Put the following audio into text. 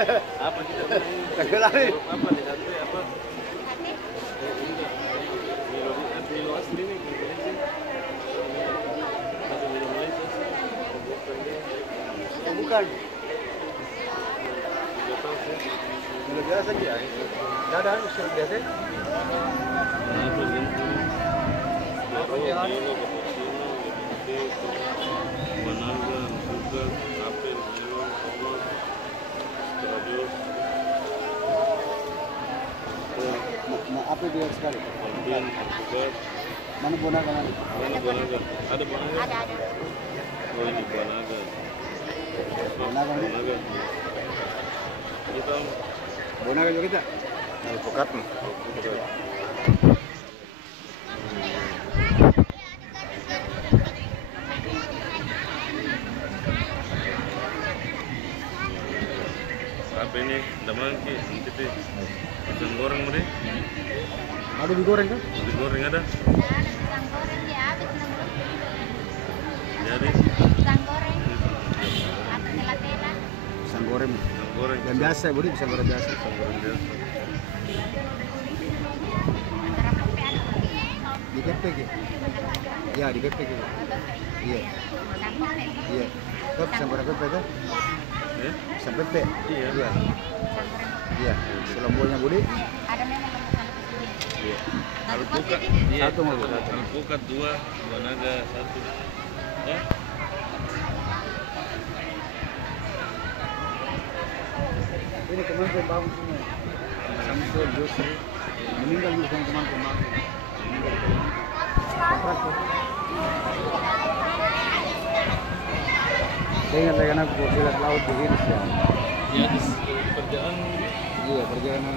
Apa kita bilang? Lari. Apa di satu apa? Milo asli nih, preferensi. Satu Milo Malaysia. Oh, bukan. Tidak tahu sih. Milo biasa aja. Enggak ada usul biasa. Apa sih? Milo, cappuccino, Managa, sugar, apel, melon, tomat, strawberry. Apa dia sekali? Alpin, sugar. Mana Bonaga nanti? Mana Bonaga? Ada Bonaga? Ada. Oh ini Bonaga. Bonaga nih. Bonaga. Kita Bonaga juga kita. alpukat nih. Apa ini? Damang ki, nanti ikan goreng mari. Ada digoreng kan? Digoreng ada. Pisang goreng ya, habis 60. Jadi Pisang goreng. Atau tela-tela. Pisang goreng. ikan goreng. Yang biasa, Budi, pisang goreng biasa. Ikan goreng biasa. Antara kopi ada kopi. Di kepek ya? Iya, di kepek ya. Iya, Pisang kopi. iya. Kau pisang goreng pepek kan? Ya? Pisang pepek. Iya. Iya. Pisang goreng. Iya. Selombonya Budi. Ada memang lomba ke sini. Iya. Satu Alpukat. kopi. Iya. Satu mau satu. Alpukat 2, Bonaga 1. Ya? Ini kemarin pembangun semua. Samsul, Yusri. Meninggal juga teman pembangun. Meninggal teman. Kontrak tuh. Saya ingat lagi anak lihat laut begini sih. Ya, di kerjaan Iya, perjalanan